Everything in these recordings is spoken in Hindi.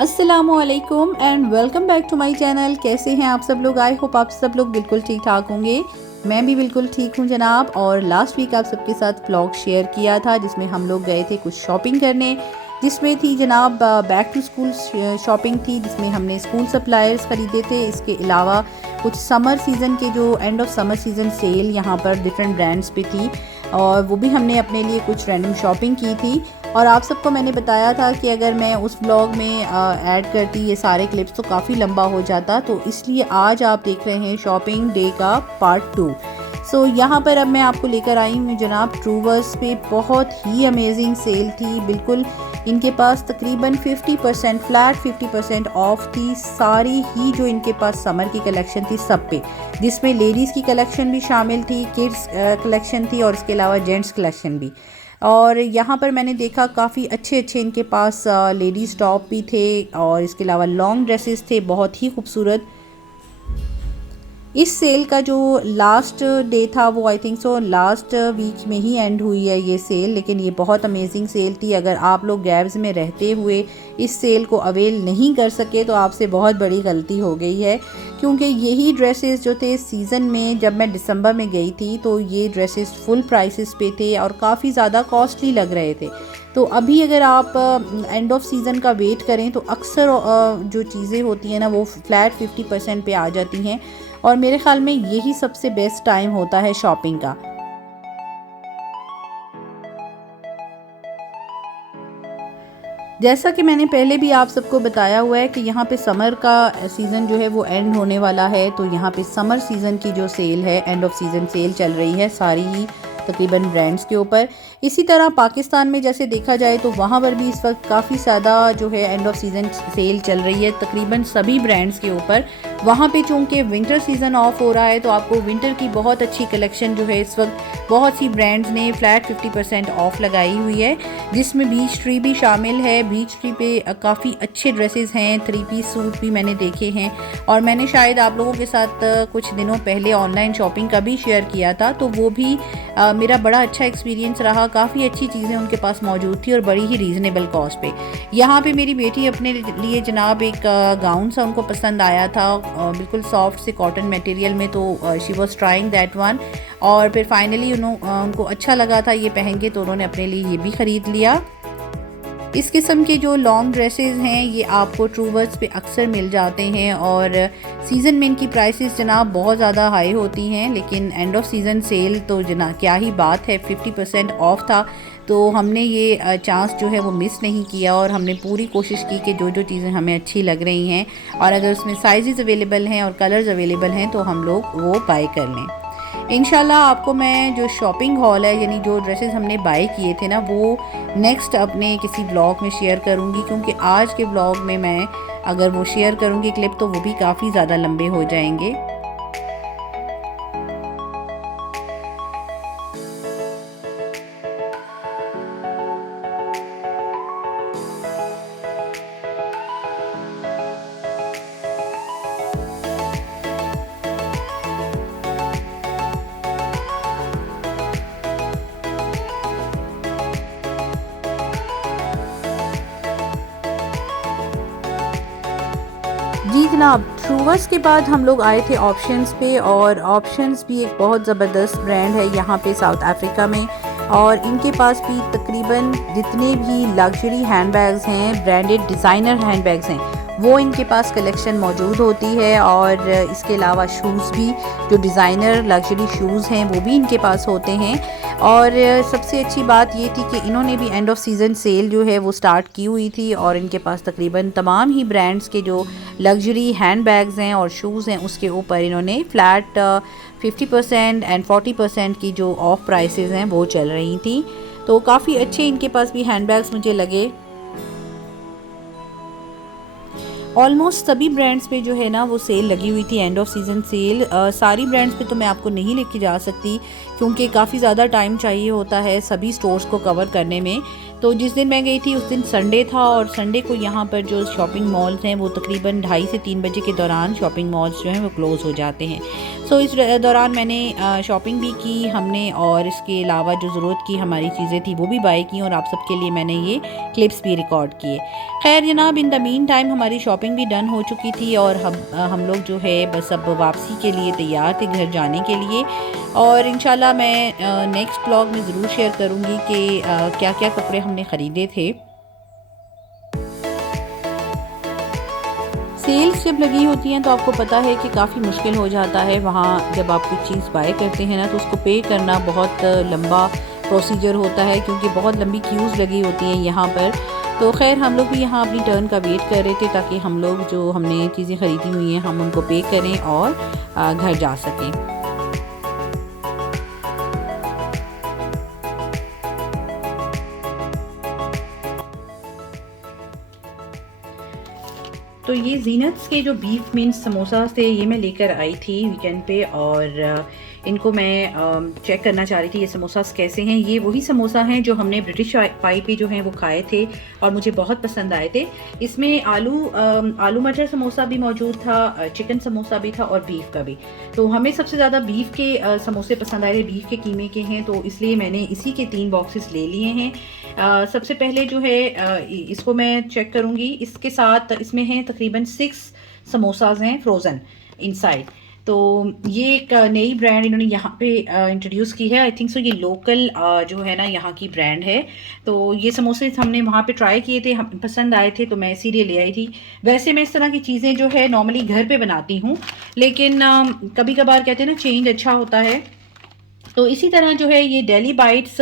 अस्सलामुअलैकुम and welcome back to my channel. कैसे हैं आप सब लोग? आई होप आप सब लोग बिल्कुल ठीक ठाक होंगे। मैं भी बिल्कुल ठीक हूं जनाब। और लास्ट वीक आप सबके साथ व्लॉग शेयर किया था जिसमें हम लोग गए थे कुछ शॉपिंग करने, जिसमें थी जनाब बैक टू स्कूल शॉपिंग थी, जिसमें हमने स्कूल सप्लायर्स ख़रीदे थे। इसके अलावा कुछ समर सीज़न के जो end of summer season sale यहाँ पर डिफरेंट ब्रांड्स पे थी और वो भी हमने अपने लिए कुछ रैंडम शॉपिंग की थी। और आप सबको मैंने बताया था कि अगर मैं उस व्लॉग में ऐड करती ये सारे क्लिप्स तो काफ़ी लंबा हो जाता, तो इसलिए आज आप देख रहे हैं शॉपिंग डे का पार्ट 2। सो यहाँ पर अब मैं आपको लेकर आई हूँ जनाब ट्रूवर्स पे। बहुत ही अमेजिंग सेल थी। बिल्कुल इनके पास तकरीबन 50% फ्लैट 50% ऑफ थी। सारी ही जो इनके पास समर की कलेक्शन थी सब पे, जिसमें लेडीज़ की कलेक्शन भी शामिल थी, किड्स कलेक्शन थी और इसके अलावा जेंट्स कलेक्शन भी। और यहाँ पर मैंने देखा काफ़ी अच्छे अच्छे इनके पास लेडीज़ टॉप भी थे और इसके अलावा लॉन्ग ड्रेसेस थे बहुत ही खूबसूरत। इस सेल का जो लास्ट डे था वो I think so last week में ही एंड हुई है ये सेल, लेकिन ये बहुत अमेजिंग सेल थी। अगर आप लोग गैब्स में रहते हुए इस सेल को अवेल नहीं कर सके तो आपसे बहुत बड़ी गलती हो गई है, क्योंकि यही ड्रेसेस जो थे सीज़न में, जब मैं दिसंबर में गई थी तो ये ड्रेसेस फुल प्राइसेस पे थे और काफ़ी ज़्यादा कॉस्टली लग रहे थे। तो अभी अगर आप एंड ऑफ सीज़न का वेट करें तो अक्सर जो चीज़ें होती हैं ना वो फ्लैट 50% पे आ जाती हैं और मेरे ख़्याल में यही सबसे बेस्ट टाइम होता है शॉपिंग का। जैसा कि मैंने पहले भी आप सबको बताया हुआ है कि यहाँ पे समर का सीज़न जो है वो एंड होने वाला है, तो यहाँ पे समर सीज़न की जो सेल है, एंड ऑफ सीज़न सेल चल रही है सारी ही तकरीबन ब्रांड्स के ऊपर। इसी तरह पाकिस्तान में जैसे देखा जाए तो वहाँ पर भी इस वक्त काफ़ी ज़्यादा जो है एंड ऑफ सीज़न सेल चल रही है तकरीबन सभी ब्रांड्स के ऊपर। वहाँ पे चूँकि विंटर सीज़न ऑफ हो रहा है तो आपको विंटर की बहुत अच्छी कलेक्शन जो है इस वक्त बहुत सी ब्रांड्स ने फ्लैट 50% ऑफ लगाई हुई है, जिसमें बीच ट्री भी शामिल है। बीच ट्री पे काफ़ी अच्छे ड्रेसेस हैं, 3 पीस सूट भी मैंने देखे हैं और मैंने शायद आप लोगों के साथ कुछ दिनों पहले ऑनलाइन शॉपिंग का भी शेयर किया था, तो वो भी मेरा बड़ा अच्छा एक्सपीरियंस रहा। काफ़ी अच्छी चीज़ें उनके पास मौजूद थी और बड़ी ही रीज़नेबल कॉस्ट पे। यहाँ पे मेरी बेटी अपने लिए जनाब एक गाउन सा उनको पसंद आया था, बिल्कुल सॉफ्ट से कॉटन मटेरियल में, तो she was trying that one और फिर फाइनली उनको अच्छा लगा था ये पहन के, तो उन्होंने अपने लिए ये भी ख़रीद लिया। इस किस्म के जो लॉन्ग ड्रेसेस हैं ये आपको ट्रूवर्स पे अक्सर मिल जाते हैं और सीज़न में इनकी प्राइसेस जनाब बहुत ज़्यादा हाई होती हैं, लेकिन एंड ऑफ सीज़न सेल तो जना क्या ही बात है, 50% ऑफ था। तो हमने ये चांस जो है वो मिस नहीं किया और हमने पूरी कोशिश की कि जो जो चीज़ें हमें अच्छी लग रही हैं और अगर उसमें साइज़ अवेलेबल हैं और कलर्स अवेलेबल हैं तो हम लोग वो बाय कर लें। इंशाल्लाह आपको मैं जो शॉपिंग हॉल है, यानी जो ड्रेसेस हमने बाय किए थे ना, वो नेक्स्ट अपने किसी ब्लॉग में शेयर करूंगी, क्योंकि आज के ब्लॉग में मैं अगर वो शेयर करूंगी क्लिप तो वो भी काफ़ी ज़्यादा लंबे हो जाएंगे। जी जनाब, ट्रूवर्स के बाद हम लोग आए थे ऑप्शंस पे और ऑप्शंस भी एक बहुत ज़बरदस्त ब्रांड है यहाँ पे साउथ अफ्रीका में और इनके पास भी तकरीबन जितने भी लग्जरी हैंडबैग्स हैं, ब्रांडेड डिज़ाइनर हैंडबैग्स हैं, वो इनके पास कलेक्शन मौजूद होती है और इसके अलावा शूज़ भी, जो डिज़ाइनर लग्जरी शूज़ हैं वो भी इनके पास होते हैं। और सबसे अच्छी बात ये थी कि इन्होंने भी एंड ऑफ सीज़न सेल जो है वो स्टार्ट की हुई थी और इनके पास तकरीबन तमाम ही ब्रांड्स के जो लग्जरी हैंडबैग्स हैं और शूज़ हैं उसके ऊपर इन्होंने फ्लैट 50% एंड 40% की जो ऑफ प्राइसेस हैं वो चल रही थी। तो काफ़ी अच्छे इनके पास भी हैंडबैग्स मुझे लगे। ऑलमोस्ट सभी ब्रांड्स पे जो है ना वो सेल लगी हुई थी, एंड ऑफ सीज़न सेल। सारी ब्रांड्स पे तो मैं आपको नहीं लेके जा सकती क्योंकि काफ़ी ज़्यादा टाइम चाहिए होता है सभी स्टोर्स को कवर करने में। तो जिस दिन मैं गई थी उस दिन संडे था, और संडे को यहाँ पर जो शॉपिंग मॉल्स हैं वो तकरीबन 2:30 से 3 बजे के दौरान शॉपिंग मॉल्स जो हैं वो क्लोज़ हो जाते हैं। सो इस दौरान मैंने शॉपिंग भी की हमने, और इसके अलावा जो ज़रूरत की हमारी चीज़ें थी वो भी बाय की, और आप सबके लिए मैंने ये क्लिप्स भी रिकॉर्ड किए। खैर जनाब, इन द मीन टाइम हमारी शॉपिंग भी डन हो चुकी थी, और हम लोग जो है बस अब वापसी के लिए तैयार थे घर जाने के लिए। और इंशाल्लाह मैं नेक्स्ट व्लॉग में ज़रूर शेयर करूँगी कि क्या क्या कपड़े हमने ख़रीदे थे। सेल्स जब लगी होती हैं तो आपको पता है कि काफ़ी मुश्किल हो जाता है वहाँ, जब आप कुछ चीज़ बाय करते हैं ना तो उसको पे करना बहुत लंबा प्रोसीजर होता है, क्योंकि बहुत लंबी क्यूज़ लगी होती हैं यहाँ पर। तो खैर हम लोग भी यहाँ अपनी टर्न का वेट कर रहे थे ताकि हम लोग जो हमने चीज़ें ख़रीदी हुई हैं हम उनको पे करें और घर जा सकें। तो ये जीनत्स के जो बीफ मीन्स समोसा थे ये मैं लेकर आई थी वीकेंड पे, और इनको मैं चेक करना चाह रही थी ये समोसास कैसे हैं। ये वही समोसा हैं जो हमने ब्रिटिश पाई पे जो हैं वो खाए थे और मुझे बहुत पसंद आए थे। इसमें आलू मटर समोसा भी मौजूद था, चिकन समोसा भी था और बीफ का भी। तो हमें सबसे ज़्यादा बीफ के समोसे पसंद आए थे, बीफ के कीमे के हैं, तो इसलिए मैंने इसी के 3 बॉक्सेस ले लिए हैं। सबसे पहले जो है इसको मैं चेक करूँगी। इसके साथ इसमें हैं तकरीबन 6 समोसाज हैं फ्रोज़न इनसाइड। तो ये एक नई ब्रांड इन्होंने यहाँ पे इंट्रोड्यूस की है। आई थिंक सो ये लोकल जो है ना यहाँ की ब्रांड है। तो ये समोसे हमने वहाँ पे ट्राई किए थे, हम पसंद आए थे तो मैं इसीलिए ले आई थी। वैसे मैं इस तरह की चीज़ें जो है नॉर्मली घर पे बनाती हूँ, लेकिन कभी कभार कहते हैं ना चेंज अच्छा होता है। तो इसी तरह जो है ये daily bites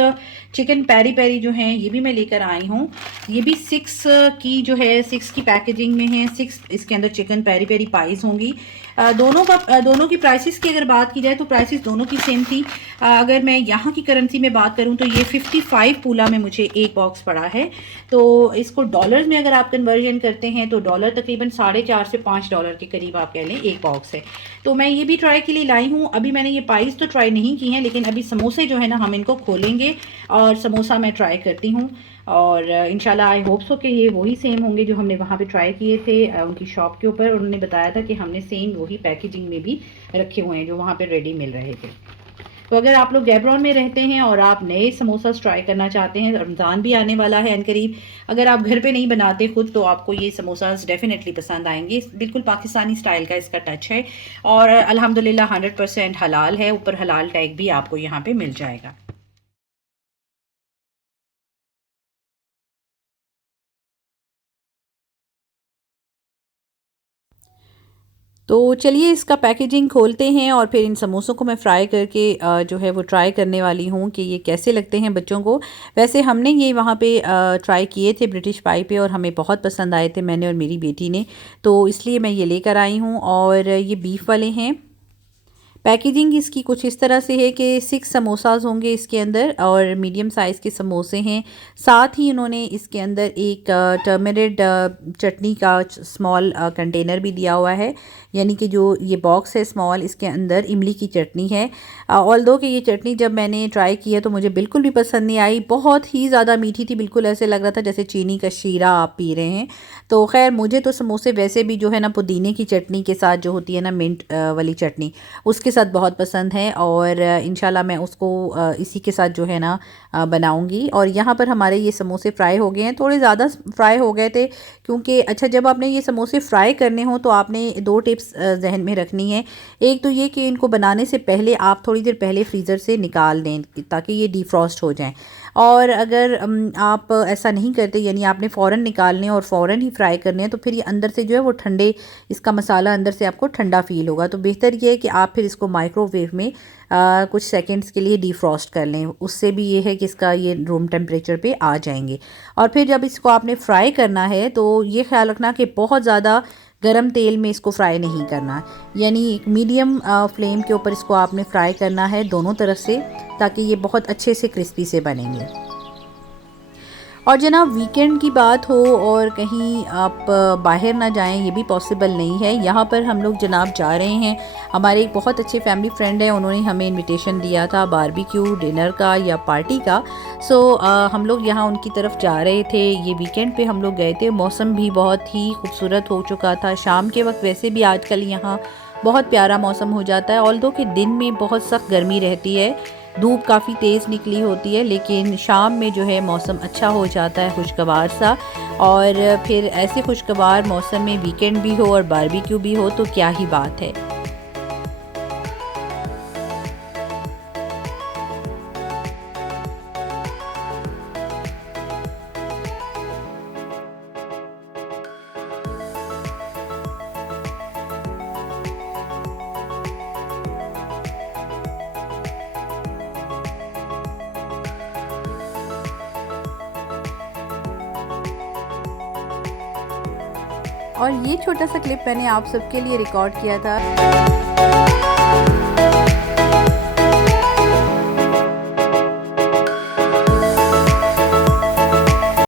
chicken peri peri जो हैं ये भी मैं लेकर आई हूँ। ये भी 6 की जो है 6 की पैकेजिंग में है। 6 इसके अंदर चिकन पेरी पेरी पाइस होंगी। दोनों की प्राइसेस की अगर बात की जाए तो प्राइसेस दोनों की सेम थी। अगर मैं यहाँ की करेंसी में बात करूँ तो ये 55 पूला में मुझे एक बॉक्स पड़ा है। तो इसको डॉलर्स में अगर आप कन्वर्जन करते हैं तो डॉलर तकरीबन 4.5 से $5 के करीब आप कह लें एक बॉक्स है। तो मैं ये भी ट्राई के लिए लाई हूँ। अभी मैंने ये पाइस तो ट्राई नहीं की हैं, लेकिन अभी समोसे जो है ना हम इनको खोलेंगे और समोसा मैं ट्राई करती हूँ। और इंशाल्लाह आई होप सो कि ये वही सेम होंगे जो हमने वहाँ पे ट्राई किए थे उनकी शॉप के ऊपर। उन्होंने बताया था कि हमने सेम वही पैकेजिंग में भी रखे हुए हैं जो वहाँ पे रेडी मिल रहे थे। तो अगर आप लोग गैब्रॉन में रहते हैं और आप नए समोसास ट्राई करना चाहते हैं, रमज़ान भी आने वाला है अनकरीब, अगर आप घर पे नहीं बनाते खुद तो आपको ये समोसास डेफिनेटली पसंद आएंगे। बिल्कुल पाकिस्तानी स्टाइल का इसका टच है और अल्हम्दुलिल्लाह 100% हलाल है। ऊपर हलाल टैग भी आपको यहाँ पे मिल जाएगा। तो चलिए इसका पैकेजिंग खोलते हैं और फिर इन समोसों को मैं फ्राई करके जो है वो ट्राई करने वाली हूँ कि ये कैसे लगते हैं बच्चों को। वैसे हमने ये वहाँ पे ट्राई किए थे ब्रिटिश पाई पे और हमें बहुत पसंद आए थे, मैंने और मेरी बेटी ने, तो इसलिए मैं ये लेकर आई हूँ। और ये बीफ वाले हैं। पैकेजिंग इसकी कुछ इस तरह से है कि 6 समोसाज होंगे इसके अंदर और मीडियम साइज़ के समोसे हैं। साथ ही उन्होंने इसके अंदर एक टर्मरिक चटनी का स्मॉल कंटेनर भी दिया हुआ है, यानी कि जो ये बॉक्स है स्मॉल, इसके अंदर इमली की चटनी है। ऑल्दो कि ये चटनी जब मैंने ट्राई किया तो मुझे बिल्कुल भी पसंद नहीं आई, बहुत ही ज़्यादा मीठी थी, बिल्कुल ऐसे लग रहा था जैसे चीनी का शीरा आप पी रहे हैं। तो खैर मुझे तो समोसे वैसे भी जो है ना पुदीने की चटनी के साथ जो होती है ना मिंट वाली चटनी, उसके साथ बहुत पसंद है और इंशाल्लाह मैं उसको इसी के साथ जो है ना बनाऊंगी। और यहाँ पर हमारे ये समोसे फ्राई हो गए हैं, थोड़े ज़्यादा फ्राई हो गए थे क्योंकि अच्छा जब आपने ये समोसे फ्राई करने हो तो आपने 2 टिप्स जहन में रखनी है। एक तो ये कि इनको बनाने से पहले आप थोड़ी देर पहले फ्रीज़र से निकाल दें ताकि ये डीफ्रॉस्ट हो जाएं। और अगर आप ऐसा नहीं करते, यानी आपने फ़ौरन निकालने और फ़ौरन ही फ्राई करने हैं, तो फिर ये अंदर से जो है वो ठंडे, इसका मसाला अंदर से आपको ठंडा फ़ील होगा। तो बेहतर ये है कि आप फिर इसको माइक्रोवेव में कुछ सेकंड्स के लिए डीफ्रॉस्ट कर लें, उससे भी ये है कि इसका ये रूम टेम्परेचर पे आ जाएंगे। और फिर जब इसको आपने फ्राई करना है तो ये ख्याल रखना कि बहुत ज़्यादा गरम तेल में इसको फ्राई नहीं करना, यानी एक मीडियम फ्लेम के ऊपर इसको आपने फ्राई करना है दोनों तरफ से, ताकि ये बहुत अच्छे से क्रिस्पी से बनेंगे। और जनाब वीकेंड की बात हो और कहीं आप बाहर ना जाएं, ये भी पॉसिबल नहीं है। यहाँ पर हम लोग जनाब जा रहे हैं, हमारे एक बहुत अच्छे फैमिली फ्रेंड हैं, उन्होंने हमें इनविटेशन दिया था बारबेक्यू डिनर का या पार्टी का। सो हम लोग यहाँ उनकी तरफ जा रहे थे। ये वीकेंड पे हम लोग गए थे, मौसम भी बहुत ही खूबसूरत हो चुका था। शाम के वक्त वैसे भी आजकल यहाँ बहुत प्यारा मौसम हो जाता है, ऑल्दो कि दिन में बहुत सख्त गर्मी रहती है, धूप काफ़ी तेज़ निकली होती है, लेकिन शाम में जो है मौसम अच्छा हो जाता है, खुशगवार सा। और फिर ऐसे खुशगवार मौसम में वीकेंड भी हो और बारबेक्यू भी हो तो क्या ही बात है। और ये छोटा सा क्लिप मैंने आप सबके लिए रिकॉर्ड किया था।